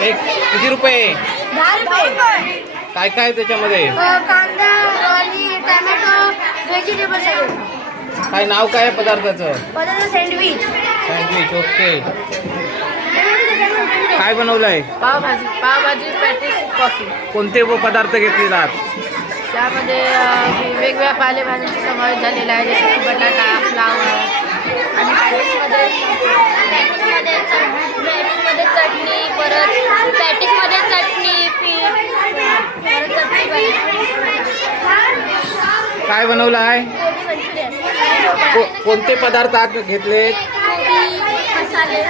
एक किती रुपये? काय काय त्याच्यामध्ये? कांदा टॅमॅटो व्हेजिटेबल काय नाव काय पदार्थाच? सँडविच. Sandwich okay. काय बनवलंय? पाव पावभाजी पावभाजी पॅटीस कॉफी. कोणते पदार्थ घेतले जात त्यामध्ये वेगवेगळ्या पालेभाज्यांचा समावेश झालेला आहे जसे की बटाटा फ्लावर आणि पॅटीसमध्ये. पॅटीसमध्ये चट- पॅटीसमध्ये चटणी परत पॅटीसमध्ये चटणी पीठ चटणी. काय बनवलं आहे? कोणते पदार्थ आत घेतले मसाले.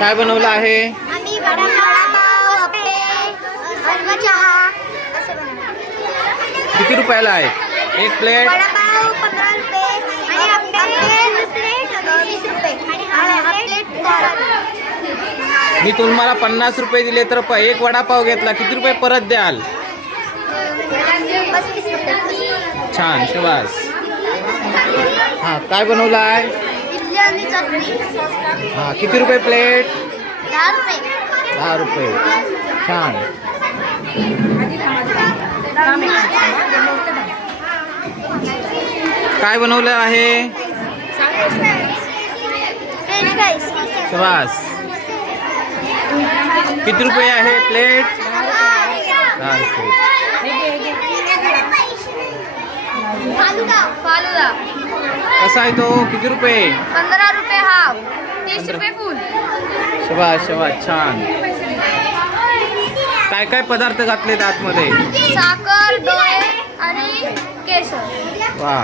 काय बनवलं आहे? आम्ही वडापाव अप्पे सर्व चहा असे बनवतो किती रुपयाला आहे? एक प्लेट वडापाव पंधरा रुपये आणि अप्पे प्लेट वीस रुपये. आणि हा प्लेट दहा रुपये मी तुम्हाला पन्नास रुपये दिले तर प- एक वडापाव घेतला. किती रुपये परत द्याल? पस्तीस रुपये. छान शबास हां काय बनवलं आहे? आणि चटणी. हां किती रुपये प्लेट? दहा रुपये. दहा रुपये. छान. काय बनवलं आहे? शबास. किती रुपये आहे प्लेट? दहा रुपये. फालुदा. फालुदा. कसा आहे तो? किती रुपये? पंधरा रुपये हाफ तीस रुपये फुल. शबास शबास छान. काय काय पदार्थ घातलेत आतमध्ये? साखर डोळे आणि केसर वा.